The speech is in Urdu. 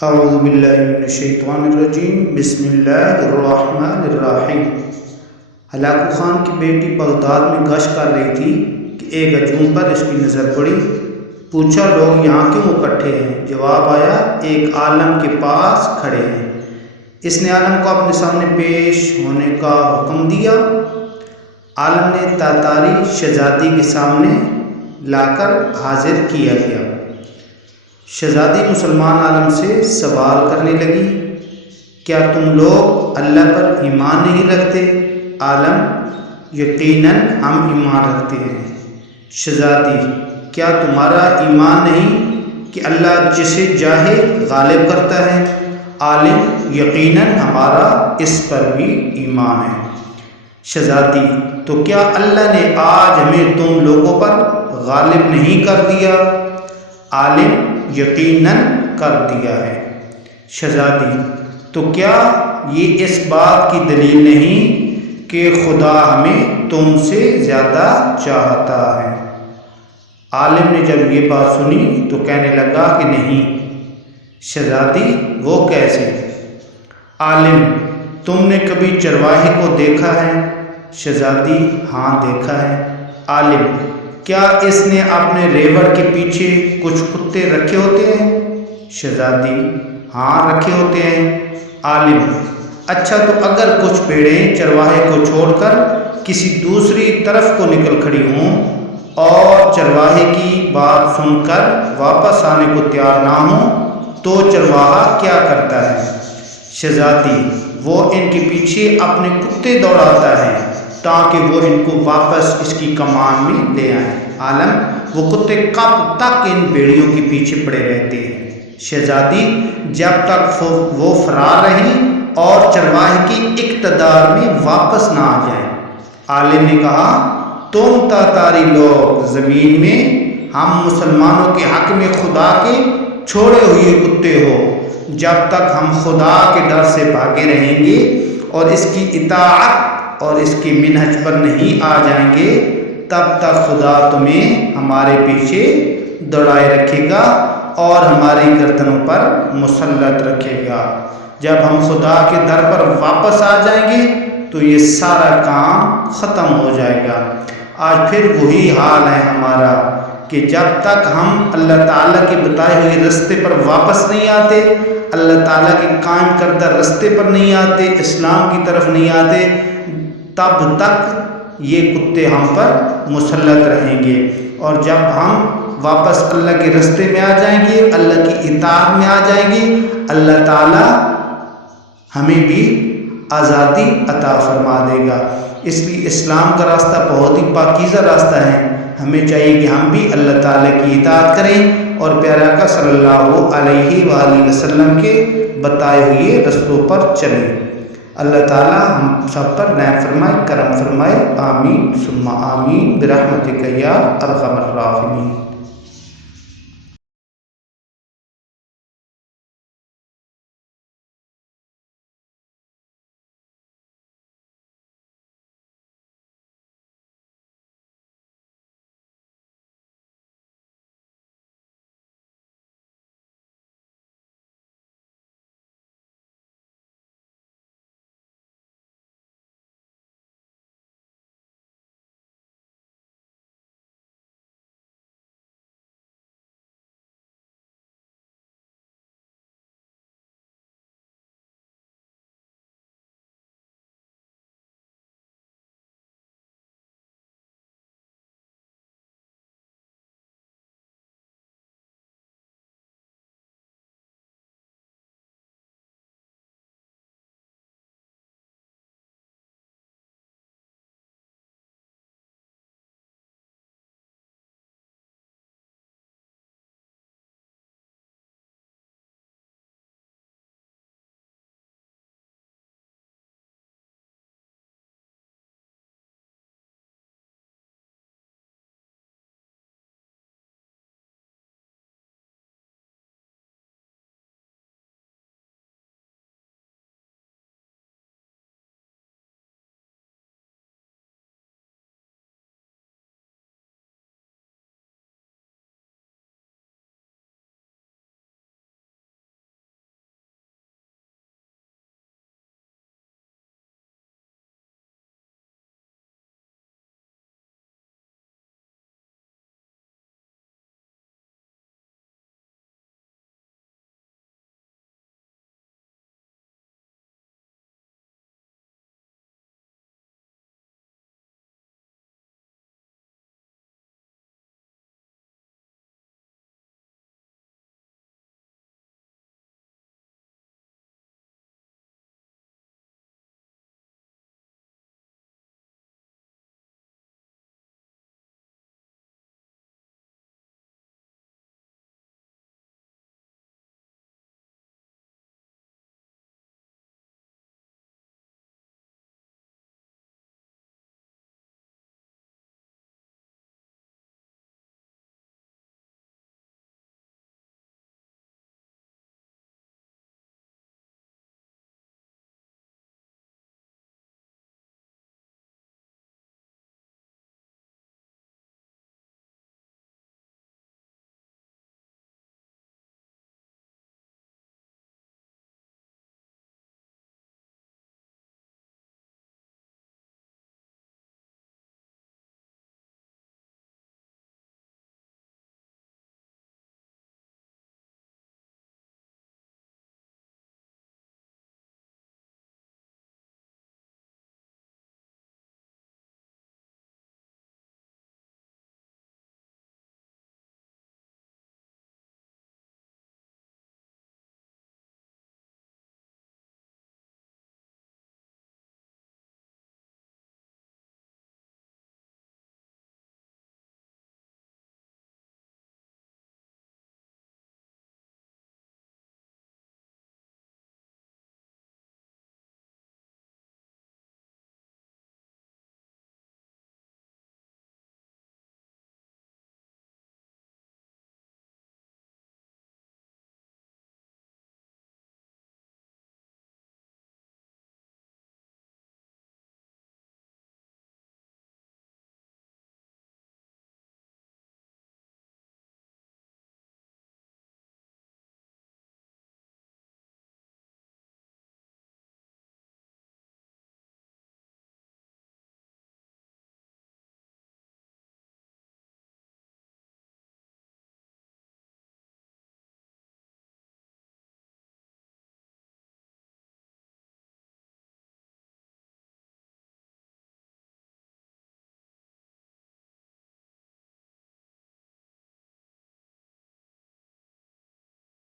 اعوذ باللہ من الشیطان الرجیم بسم اللہ الرحمن الرحیم۔ ہلاکو خان کی بیٹی بغداد میں گشت کر رہی تھی کہ ایک ہجوم پر اس کی نظر پڑی۔ پوچھا لوگ یہاں کیوں اکٹھے ہیں؟ جواب آیا ایک عالم کے پاس کھڑے ہیں۔ اس نے عالم کو اپنے سامنے پیش ہونے کا حکم دیا۔ عالم نے تاتاری شہزادی کے سامنے لا کر حاضر کیا گیا۔ شہزادی مسلمان عالم سے سوال کرنے لگی، کیا تم لوگ اللہ پر ایمان نہیں رکھتے؟ عالم: یقیناً ہم ایمان رکھتے ہیں۔ شہزادی: کیا تمہارا ایمان نہیں کہ اللہ جسے چاہے غالب کرتا ہے؟ عالم: یقیناً ہمارا اس پر بھی ایمان ہے۔ شہزادی: تو کیا اللہ نے آج ہمیں تم لوگوں پر غالب نہیں کر دیا؟ عالم: یقیناً کر دیا ہے۔ شہزادی: تو کیا یہ اس بات کی دلیل نہیں کہ خدا ہمیں تم سے زیادہ چاہتا ہے؟ عالم نے جب یہ بات سنی تو کہنے لگا کہ نہیں۔ شہزادی: وہ کیسے؟ عالم: تم نے کبھی چرواہے کو دیکھا ہے؟ شہزادی: ہاں دیکھا ہے۔ عالم: کیا اس نے اپنے ریوڑ کے پیچھے کچھ کتے رکھے ہوتے ہیں؟ شہزادی: ہاں رکھے ہوتے ہیں۔ عالم: اچھا تو اگر کچھ بھیڑیں چرواہے کو چھوڑ کر کسی دوسری طرف کو نکل کھڑی ہوں اور چرواہے کی بات سن کر واپس آنے کو تیار نہ ہوں تو چرواہا کیا کرتا ہے؟ شہزادی: وہ ان کے پیچھے اپنے کتے دوڑاتا ہے تاکہ وہ ان کو واپس اس کی کمان میں لے آئیں۔ عالم: وہ کتے کب تک ان بھیڑیوں کے پیچھے پڑے رہتے ہیں؟ شہزادی: جب تک وہ فرار رہیں اور چرواہے کی اقتدار میں واپس نہ آ جائیں۔ عالم نے کہا، تم تاتاری لوگ زمین میں ہم مسلمانوں کے حق میں خدا کے چھوڑے ہوئے کتے ہو۔ جب تک ہم خدا کے ڈر سے بھاگے رہیں گے اور اس کی اطاعت اور اس کے منہج پر نہیں آ جائیں گے تب تک خدا تمہیں ہمارے پیچھے دوڑائے رکھے گا اور ہماری گردنوں پر مسلط رکھے گا۔ جب ہم خدا کے در پر واپس آ جائیں گے تو یہ سارا کام ختم ہو جائے گا۔ آج پھر وہی حال ہے ہمارا کہ جب تک ہم اللہ تعالیٰ کے بتائے ہوئے رستے پر واپس نہیں آتے، اللہ تعالیٰ کے قائم کردہ رستے پر نہیں آتے، اسلام کی طرف نہیں آتے، تب تک یہ کتے ہم پر مسلط رہیں گے۔ اور جب ہم واپس اللہ کے رستے میں آ جائیں گے، اللہ کی اطاعت میں آ جائیں گے، اللہ تعالیٰ ہمیں بھی آزادی عطا فرما دے گا۔ اس لیے اسلام کا راستہ بہت ہی پاکیزہ راستہ ہے۔ ہمیں چاہیے کہ ہم بھی اللہ تعالیٰ کی اطاعت کریں اور پیارے آقا صلی اللہ علیہ وآلہ وسلم کے بتائے ہوئے رستوں پر چلیں۔ اللہ تعالیٰ ہم سب پر رحم فرمائے، کرم فرمائے۔ آمین ثم آمین برحمتک یا ارحم الراحمین۔